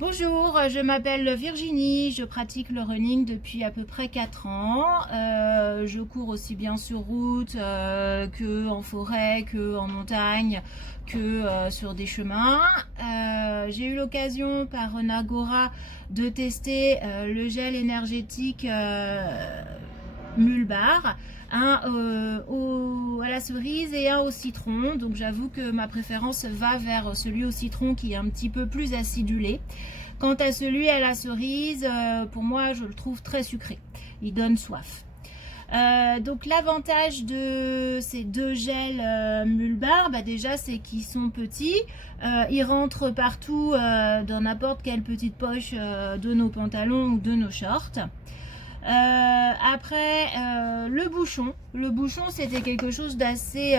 Bonjour, je m'appelle Virginie, je pratique le running depuis à peu près 4 ans. Je cours aussi bien sur route que en forêt, que en montagne, que sur des chemins. J'ai eu l'occasion par Renagora de tester le gel énergétique Mulbar, un à la cerise et un au citron. Donc j'avoue que ma préférence va vers celui au citron qui est un petit peu plus acidulé. Quant à celui à la cerise, pour moi je le trouve très sucré. Il donne soif. Donc l'avantage de ces deux gels Mulbar, déjà c'est qu'ils sont petits, ils rentrent partout dans n'importe quelle petite poche de nos pantalons ou de nos shorts. Après, le bouchon c'était quelque chose d'assez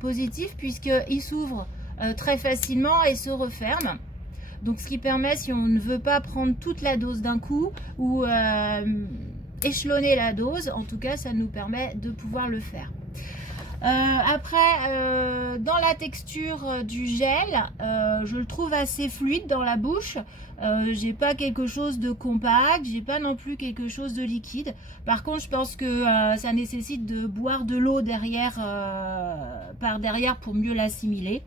positif puisqu'il s'ouvre très facilement et se referme. Donc ce qui permet, si on ne veut pas prendre toute la dose d'un coup ou échelonner la dose, en tout cas ça nous permet de pouvoir le faire. Après, dans la texture du gel, je le trouve assez fluide dans la bouche. J'ai pas quelque chose de compact, j'ai pas non plus quelque chose de liquide. Par contre, je pense que ça nécessite de boire de l'eau derrière, par derrière pour mieux l'assimiler.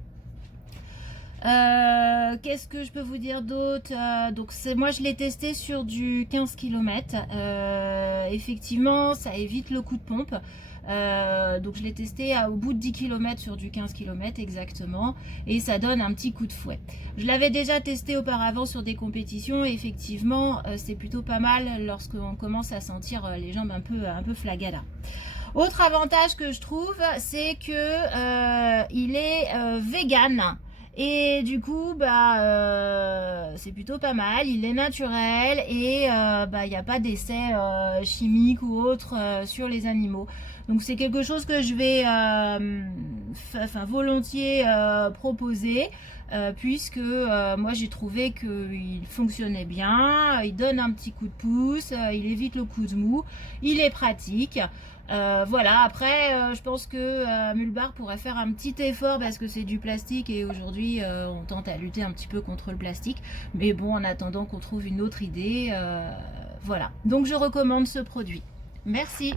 Qu'est-ce que je peux vous dire d'autre? Donc moi je l'ai testé sur du 15 km. Effectivement ça évite le coup de pompe. Donc je l'ai testé au bout de 10 km sur du 15 km exactement, et ça donne un petit coup de fouet. Je l'avais déjà testé auparavant sur des compétitions et effectivement c'est plutôt pas mal lorsqu'on commence à sentir les jambes un peu flagada. Autre avantage que je trouve, c'est que il est vegan. Et du coup, c'est plutôt pas mal. Il est naturel et il n'y a pas d'essais chimiques ou autres sur les animaux. Donc c'est quelque chose que je vais volontiers proposer. Puisque moi j'ai trouvé qu'il fonctionnait bien, il donne un petit coup de pouce, il évite le coup de mou, il est pratique. Voilà, après je pense que Mulbar pourrait faire un petit effort parce que c'est du plastique et aujourd'hui on tente à lutter un petit peu contre le plastique, mais bon, en attendant qu'on trouve une autre idée, voilà, donc je recommande ce produit. Merci.